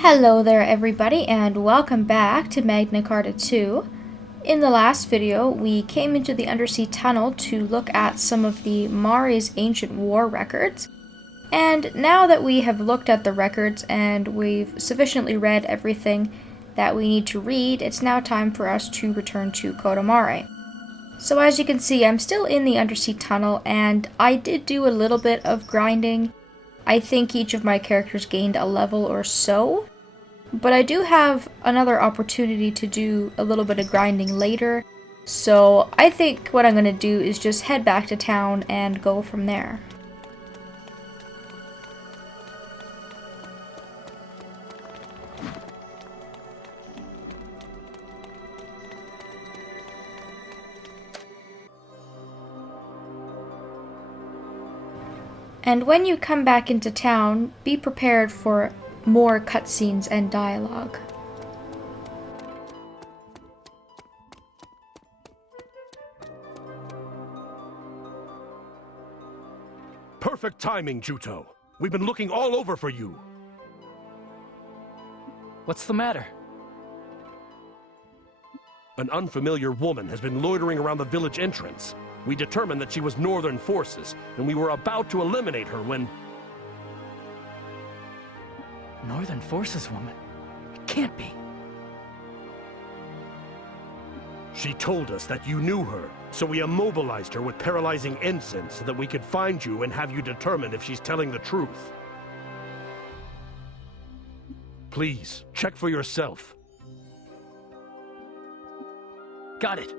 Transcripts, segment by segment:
Hello there everybody and welcome back to Magna Carta 2. In the last video, we came into the undersea tunnel to look at some of the Mare's ancient war records. And now that we have looked at the records and we've sufficiently read everything that we need to read, it's now time for us to return to Cota Mare. So as you can see, I'm still in the undersea tunnel and I did do a little bit of grinding. I think each of my characters gained a level or so. But I do have another opportunity to do a little bit of grinding later, so I think what I'm going to do is just head back to town and go from there. And when you come back into town, be prepared for more cutscenes and dialogue. Perfect timing, Juto. We've been looking all over for you. What's the matter? An unfamiliar woman has been loitering around the village entrance. We determined that she was Northern forces, and we were about to eliminate her when... Northern Forces woman? It can't be. She told us that you knew her, so we immobilized her with paralyzing incense so that we could find you and have you determine if she's telling the truth. Please, check for yourself. Got it.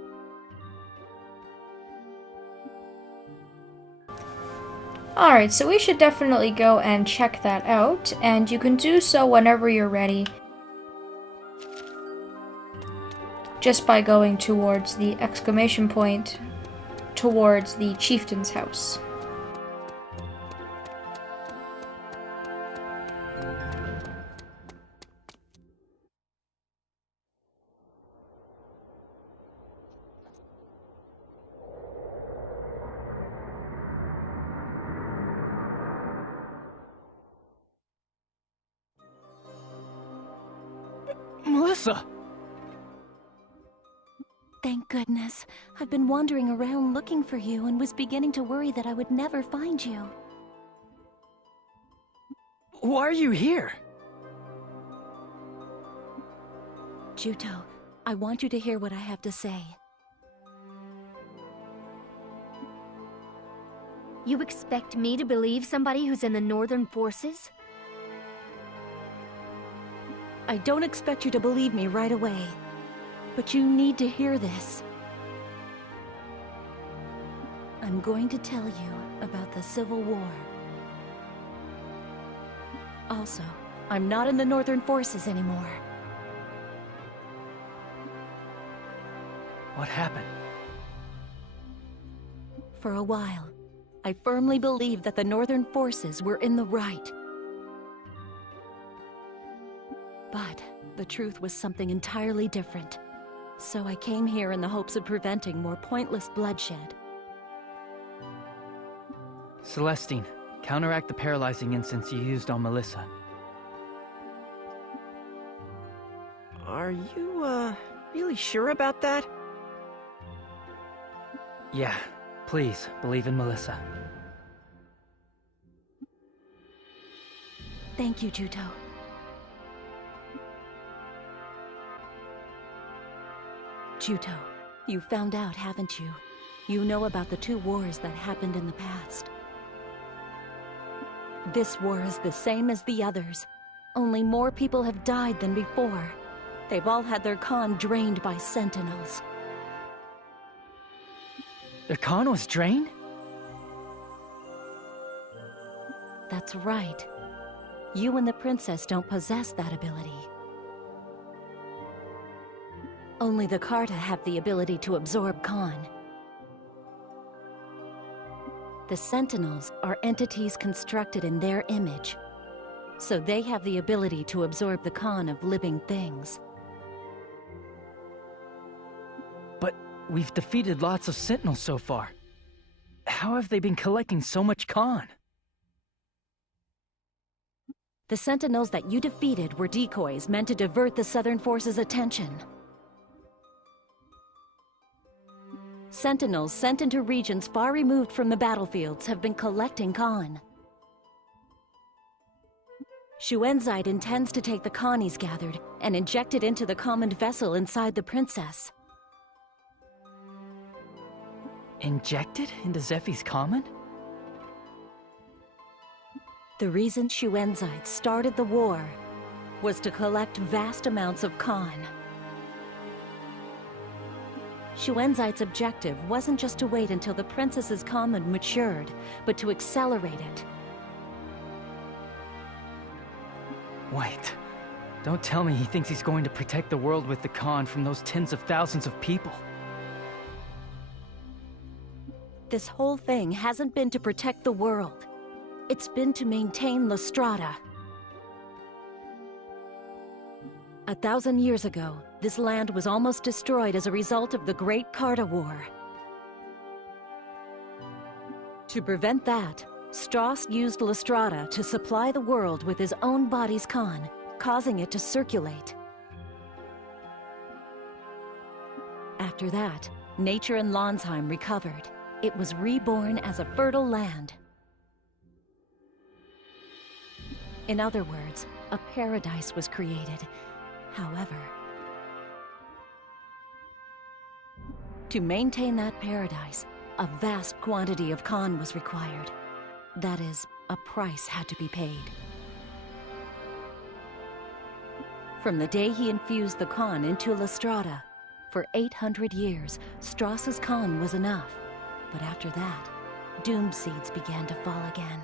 Alright, so we should definitely go and check that out, and you can do so whenever you're ready, just by going towards the exclamation point, towards the chieftain's house. Melissa! Thank goodness. I've been wandering around looking for you and was beginning to worry that I would never find you. Why are you here? Juto, I want you to hear what I have to say. You expect me to believe somebody who's in the Northern Forces? I don't expect you to believe me right away, but you need to hear this. I'm going to tell you about the Civil War. Also, I'm not in the Northern Forces anymore. What happened? For a while, I firmly believed that the Northern Forces were in the right. But the truth was something entirely different. So I came here in the hopes of preventing more pointless bloodshed. Celestine, counteract the paralyzing incense you used on Melissa. Are you, really sure about that? Yeah, please, believe in Melissa. Thank you, Juto. Juto, you found out, haven't you? You know about the two wars that happened in the past. This war is the same as the others. Only more people have died than before. They've all had their Khan drained by sentinels. Their Khan was drained? That's right. You and the princess don't possess that ability. Only the Carta have the ability to absorb Khan. The Sentinels are entities constructed in their image, so they have the ability to absorb the Khan of living things. But we've defeated lots of Sentinels so far. How have they been collecting so much Khan? The Sentinels that you defeated were decoys meant to divert the Southern Force's attention. Sentinels sent into regions far removed from the battlefields have been collecting Khan. Xuenzide intends to take the Khan he's gathered and inject it into the common vessel inside the princess. Injected into Zephy's common? The reason Xuenzide started the war was to collect vast amounts of Khan. Xuenzide's objective wasn't just to wait until the princess's common matured, but to accelerate it. Wait. Don't tell me he thinks he's going to protect the world with the Khan from those tens of thousands of people. This whole thing hasn't been to protect the world. It's been to maintain Lestrada. 1,000 years ago, this land was almost destroyed as a result of the Great Carta War. To prevent that, Strauss used Lestrada to supply the world with his own body's Khan, causing it to circulate. After that, nature in Lonsheim recovered. It was reborn as a fertile land. In other words, a paradise was created. However, to maintain that paradise, a vast quantity of Khan was required. That is, a price had to be paid. From the day he infused the Khan into Lestrada, for 800 years, Strauss's Khan was enough. But after that, doom seeds began to fall again.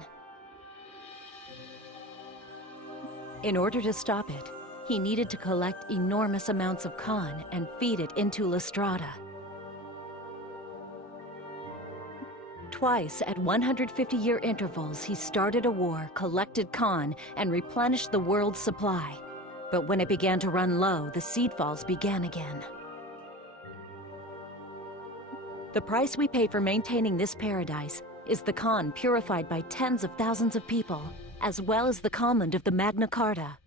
In order to stop it, he needed to collect enormous amounts of Khan and feed it into Lestrada. Twice at 150-year intervals, he started a war, collected Khan, and replenished the world's supply. But when it began to run low, the seedfalls began again. The price we pay for maintaining this paradise is the Khan purified by tens of thousands of people, as well as the command of the Magna Carta.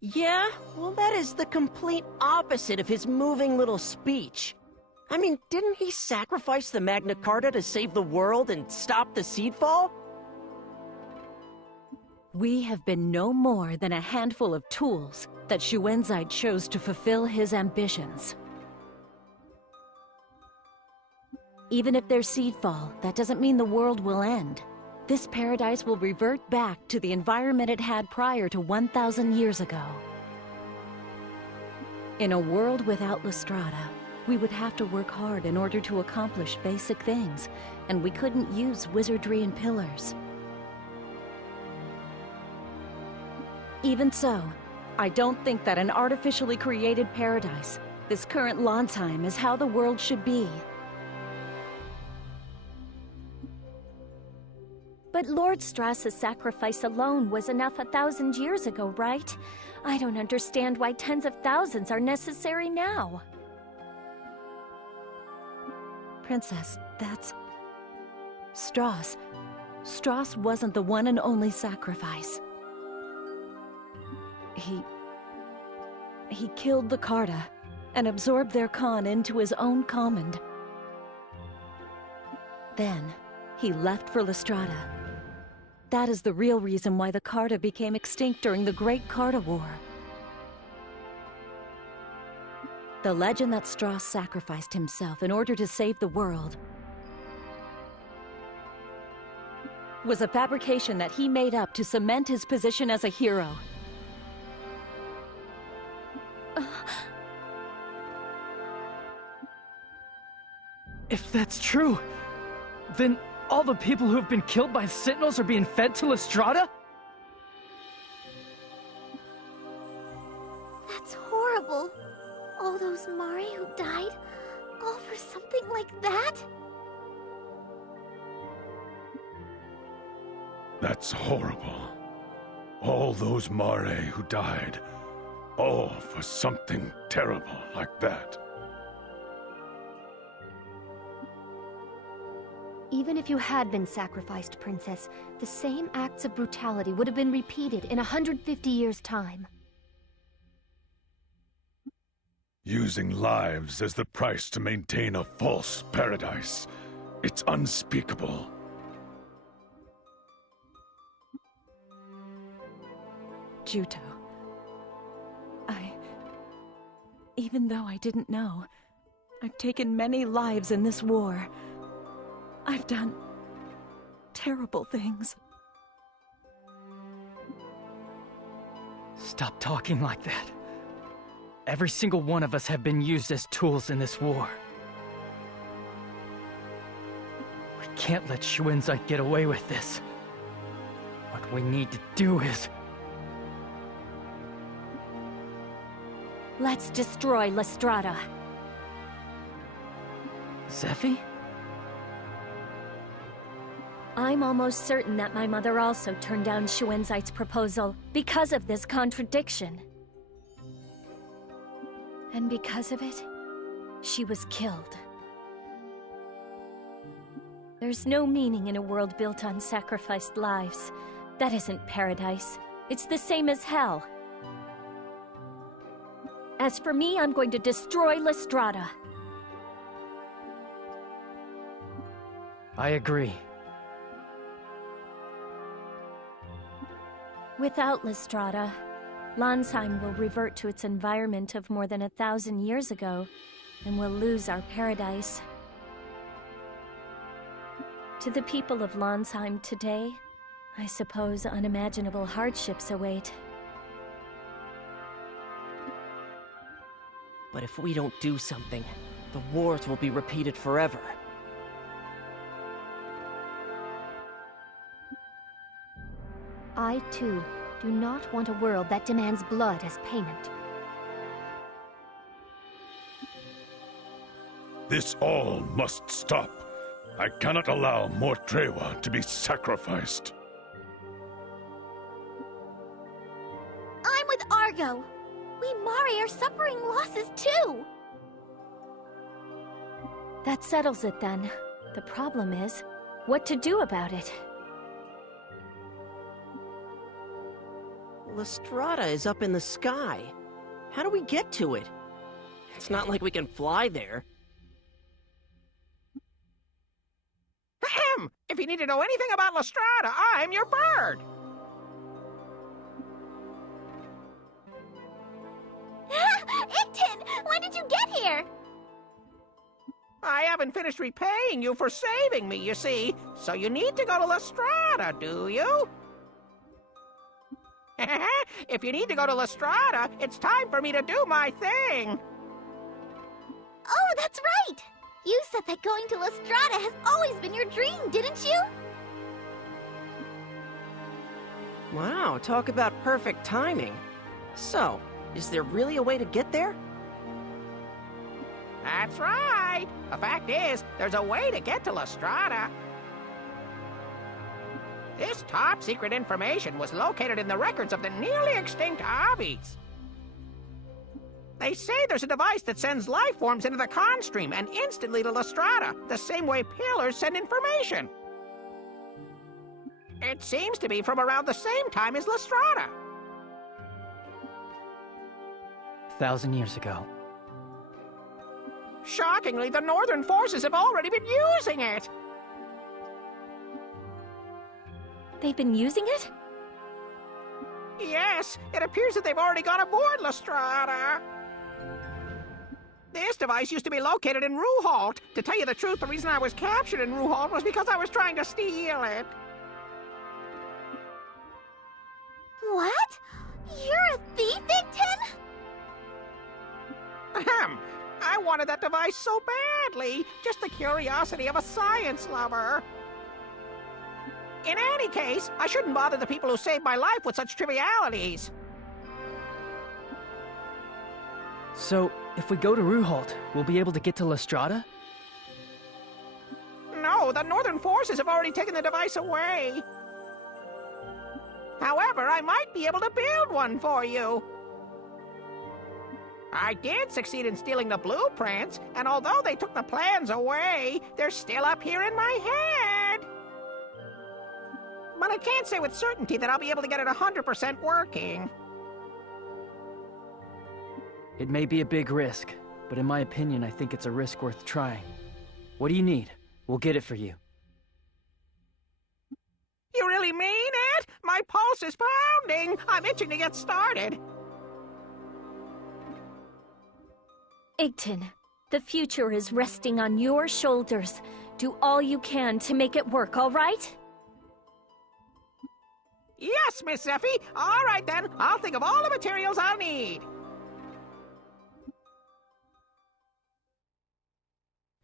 Yeah? Well, that is the complete opposite of his moving little speech. I mean, didn't he sacrifice the Magna Carta to save the world and stop the seedfall? We have been no more than a handful of tools that Xuenzide chose to fulfill his ambitions. Even if there's seedfall, that doesn't mean the world will end. This paradise will revert back to the environment it had prior to 1,000 years ago. In a world without Lestrada, we would have to work hard in order to accomplish basic things, and we couldn't use wizardry and pillars. Even so, I don't think that an artificially created paradise, this current Lonsheim, is how the world should be. But Lord Strauss's sacrifice alone was enough 1,000 years ago, right? I don't understand why tens of thousands are necessary now. Princess, that's... Strauss. Strauss wasn't the one and only sacrifice. He killed the Carta and absorbed their Khan into his own command. Then, he left for Lestrada. That is the real reason why the Carta became extinct during the Great Carta War. The legend that Strauss sacrificed himself in order to save the world was a fabrication that he made up to cement his position as a hero. If that's true, then all the people who have been killed by Sentinels are being fed to Lestrada? That's horrible. All those Mare who died, all for something like that? That's horrible. All those Mare who died, all for something terrible like that. Even if you had been sacrificed, Princess, the same acts of brutality would have been repeated in 150 years' time. Using lives as the price to maintain a false paradise. It's unspeakable. Juto. Even though I didn't know, I've taken many lives in this war. I've done terrible things. Stop talking like that. Every single one of us have been used as tools in this war. We can't let Xuanzai get away with this. What we need to do is... Let's destroy Lestrada. Zephy? I'm almost certain that my mother also turned down Xuanzai's proposal because of this contradiction. And because of it, she was killed. There's no meaning in a world built on sacrificed lives. That isn't paradise. It's the same as hell. As for me, I'm going to destroy Lestrada. I agree. Without Lestrada, Landsheim will revert to its environment of more than 1,000 years ago, and we'll lose our paradise. To the people of Landsheim today, I suppose unimaginable hardships await. But if we don't do something, the wars will be repeated forever. I, too, do not want a world that demands blood as payment. This all must stop. I cannot allow more Trewa to be sacrificed. I'm with Argo. We Mare are suffering losses too. That settles it then. The problem is, what to do about it? Lestrada is up in the sky. How do we get to it? It's not like we can fly there. Ahem! If you need to know anything about Lestrada, I'm your bird! Icton! When did you get here? I haven't finished repaying you for saving me, you see. So you need to go to Lestrada, do you? If you need to go to Lestrada, it's time for me to do my thing. Oh, that's right! You said that going to Lestrada has always been your dream, didn't you? Wow, talk about perfect timing. So, is there really a way to get there? That's right. The fact is, there's a way to get to Lestrada. This top-secret information was located in the records of the nearly extinct Avis. They say there's a device that sends life forms into the con stream and instantly to Lestrada, the same way pillars send information. It seems to be from around the same time as Lestrada. 1,000 years ago. Shockingly, the Northern forces have already been using it. They've been using it? Yes, it appears that they've already gone aboard Lestrada. This device used to be located in Ruhalt. To tell you the truth, the reason I was captured in Ruhalt was because I was trying to steal it. What? You're a thief, Icton? Ahem. I wanted that device so badly. Just the curiosity of a science lover. In any case, I shouldn't bother the people who saved my life with such trivialities. So, if we go to Ruhalt, we'll be able to get to Lestrada? No, the Northern forces have already taken the device away. However, I might be able to build one for you. I did succeed in stealing the blueprints, and although they took the plans away, they're still up here in my head. But I can't say with certainty that I'll be able to get it 100% working. It may be a big risk, but in my opinion, I think it's a risk worth trying. What do you need? We'll get it for you. You really mean it? My pulse is pounding. I'm itching to get started. Igton, the future is resting on your shoulders. Do all you can to make it work, all right? Yes, Miss Zeffie. All right, then. I'll think of all the materials I'll need.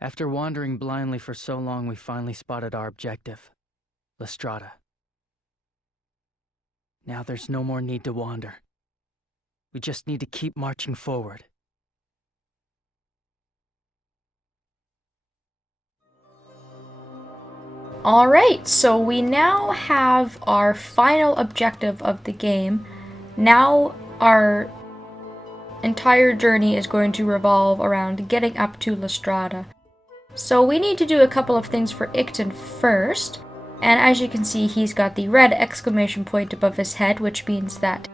After wandering blindly for so long, we finally spotted our objective, Lestrada. Now there's no more need to wander. We just need to keep marching forward. Alright, so we now have our final objective of the game. Now our entire journey is going to revolve around getting up to Lestrada. So we need to do a couple of things for Igton first, and as you can see, he's got the red exclamation point above his head, which means that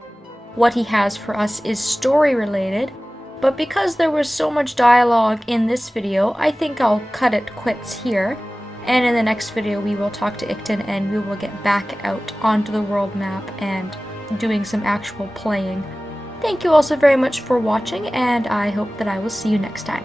what he has for us is story related. But because there was so much dialogue in this video, I think I'll cut it quits here. And in the next video, we will talk to Igton and we will get back out onto the world map and doing some actual playing. Thank you all so very much for watching, and I hope that I will see you next time.